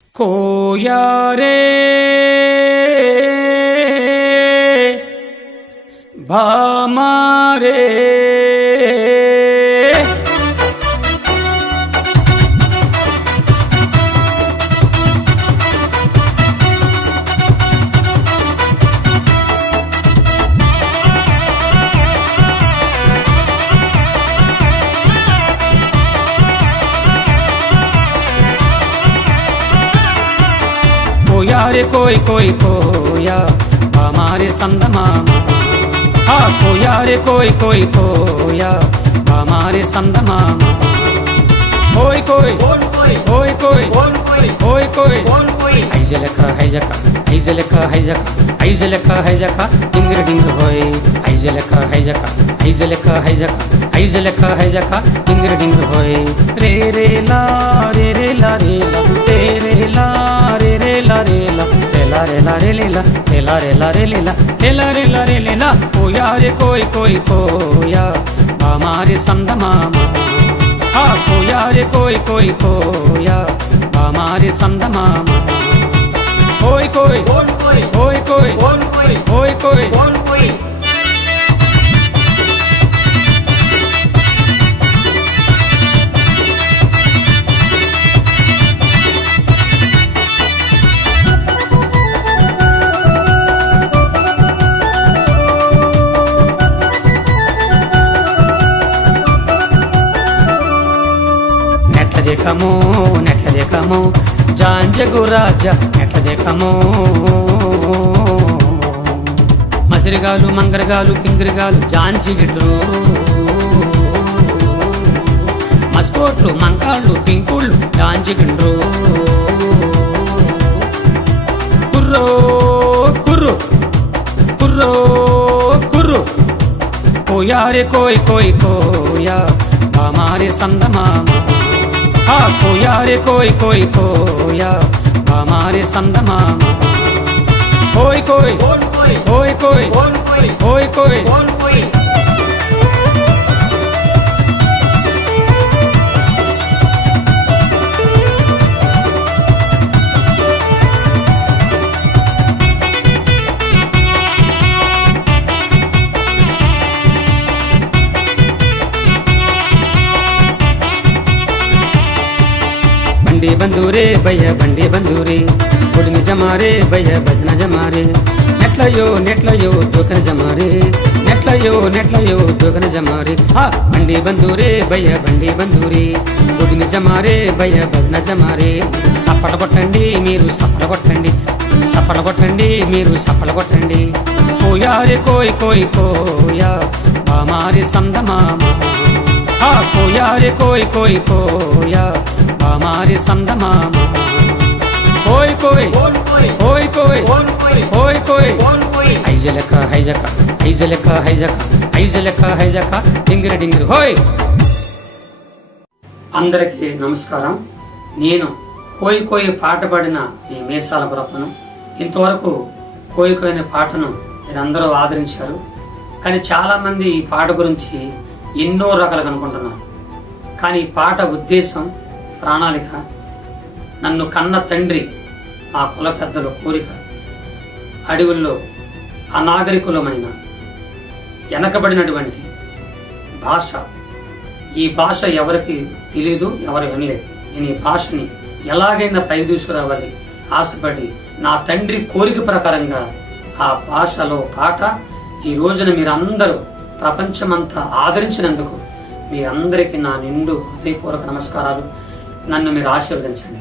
खोया रे भामा रे कोया रे कोई कोई कोया हमारे संद मामा। हाँ कोया रे कोई कोई कोया हमारे संद मामा। कोई कोई कोई कोई कोई कोई ऐजलका हैजका ऐजलका हैजका ऐजलका हैजका डिंगर डिंगर होय ऐजलका हैजका ऐजलका हैजका ऐजलका हैजका डिंगर डिंगर होय रे रे ला रे रे ला रे ला रे रे ला रे रे ला रे ला ला रे ला रे ले ला ला रे ला रे ले ला ला रे ला रे ले ला कोया रे कोई कोई कोया हमारे संद मामा। हाँ कोया रे कोई कोई कोया हमारे संद मामा। कोई कोई कोई कोई कोई कोई నెట్ల దేకమో జాంజగు రాజా నెట్ల దేకమో మసిరిగాలు మంగరగాలు పింగిరిగాలు జాంజిగిడ్రు మస్కోట్లు మంకాళ్ళు పింకుళ్ళు జాంజిగిండ్రు కుర్రో కుర్రు కుర్రో కుర్రు కోయా రే కోయి కోయి కోయా हमारे संद मामा। हाँ कोया रे कोई कोई कोया हमारे संद मामा। कोई कोई कोई कोई कोई कोई बंडी बंदूरे भैया बंडी बंदूरे बुढ़नी जमारे भैया भजना जमारे नेट्लयो दोकन जमारे नेट्लयो दोकन जमारे। हाँ बंडी बंदूरे भैया बंडी बंदूरे बुढ़नी जमारे भैया भजना जमारे। सपल కొట్టండి మీరు సపల కొట్టండి సపల కొట్టండి మీరు సపల కొట్టండి కోయా రే కోయి కోయి కోయా हमारे संद मामा। हाँ कोया रे कोई कोई कोया हमारे संद मामा। कोई कोई कोई कोई कोई ऐजलका हैजका ऐजलका हैजका ऐजलका हैजका डिंगर डिंगर होय। అందరికీ నమస్కారం। నేను కోయి కోయి పాట పాడిన మీ మేసాల గురప్పను। ఇంతవరకు కోయి కోయిన పాటను మీరందరూ ఆదరించారు, కానీ చాలా మంది ఈ పాట గురించి ఎన్నో రకాలుగా అనుకుంటున్నారు। కానీ ఈ పాట ఉద్దేశం ప్రణాళిక నన్ను కన్న తండ్రి మా కుల పెద్దల కోరిక అడవుల్లో అనాగరికులమైన వెనకబడినటువంటి భాష, ఈ భాష ఎవరికి తెలియదు, ఎవరు వినలేదు। నేను ఈ భాషని ఎలాగైనా పైకి తీసుకురావాలి ఆశపడి నా తండ్రి కోరిక ప్రకారంగా ఆ భాషలో పాట ఈ రోజున మీరందరూ ప్రపంచమంతా ఆదరించినందుకు మీ అందరికీ నా నిండు హృదయపూర్వక నమస్కారాలు। నన్ను మీరు ఆశీర్వదించండి।